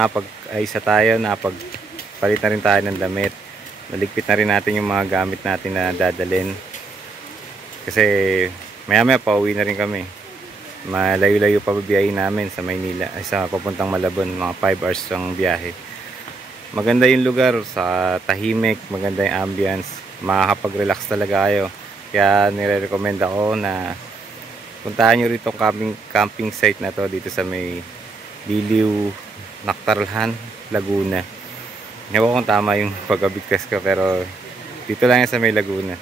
nakapag-ayos tayo, nakapagpalit na rin tayo ng damit. Naligpit na rin natin yung mga gamit natin na dadalhin. Kasi maya maya pauwi na rin kami. Malayo-layo pa biyahe namin sa Maynila, ay sa papuntang Malabon, mga 5 hours ang biyahe. Maganda yung lugar, sa tahimik, maganda yung ambience, makakapag-relax talaga kayo. Kaya nire-recommend ako na puntahan nyo rito camping site na to dito sa may Liliw, Nactarlan, Laguna. Ewan kung tama yung pagkabigkas ko, pero dito lang yan sa may Laguna.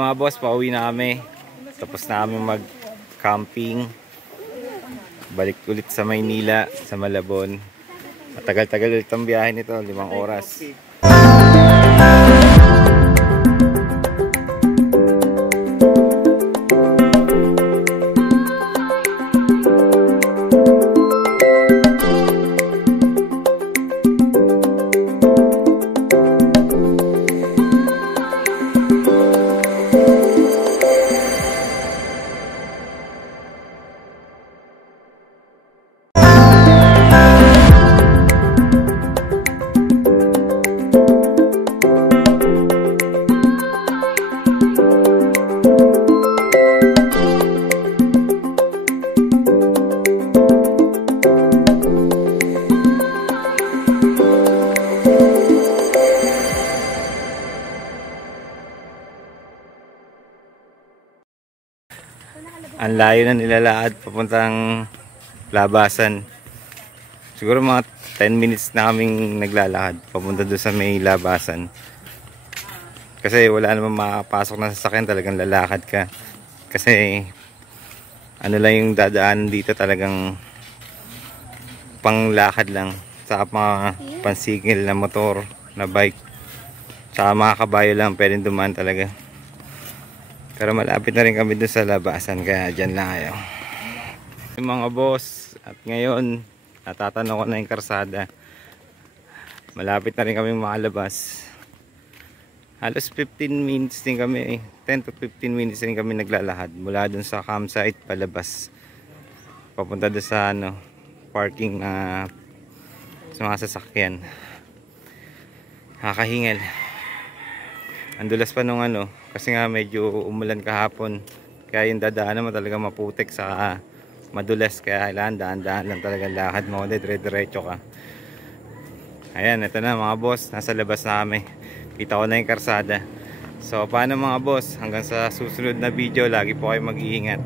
Mga boss, pauwi na kami. Tapos na kami mag-camping. Balik ulit sa Maynila, sa Malabon. Matagal-tagal ulit ang biyahe nito, 5 oras. Ang layo na nilalakad papuntang labasan. Siguro mga 10 minutes na kaming naglalakad papunta doon sa may labasan. Kasi wala namang makapasok na sasakyan, talagang lalakad ka. Kasi ano lang yung dadaan dito, talagang panglakad lang. Sa mga pansigil na motor, na bike. Saka mga kabayo lang pwedeng dumaan talaga. Pero malapit na rin kami dun sa labasan, kaya dyan lang kayo. Yung mga boss, at ngayon natatanaw ko na yung karsada. Malapit na rin kami makalabas. Halos 15 minutes din kami, 10 to 15 minutes din kami naglalakad mula dun sa campsite palabas. Papunta dun sa parking sa mga sasakyan. Nakakahingal. Andulas pa nung kasi nga medyo umulan kahapon, kaya yung dadaan naman talaga maputik sa madulas, kaya kailangan daan-daan lang talaga lakad mo, dire-diretso ka. Ayan, ito na mga boss, nasa labas na kami, kita ko na yung karsada. So paano mga boss, hanggang sa susunod na video, lagi po kayo mag-iingat.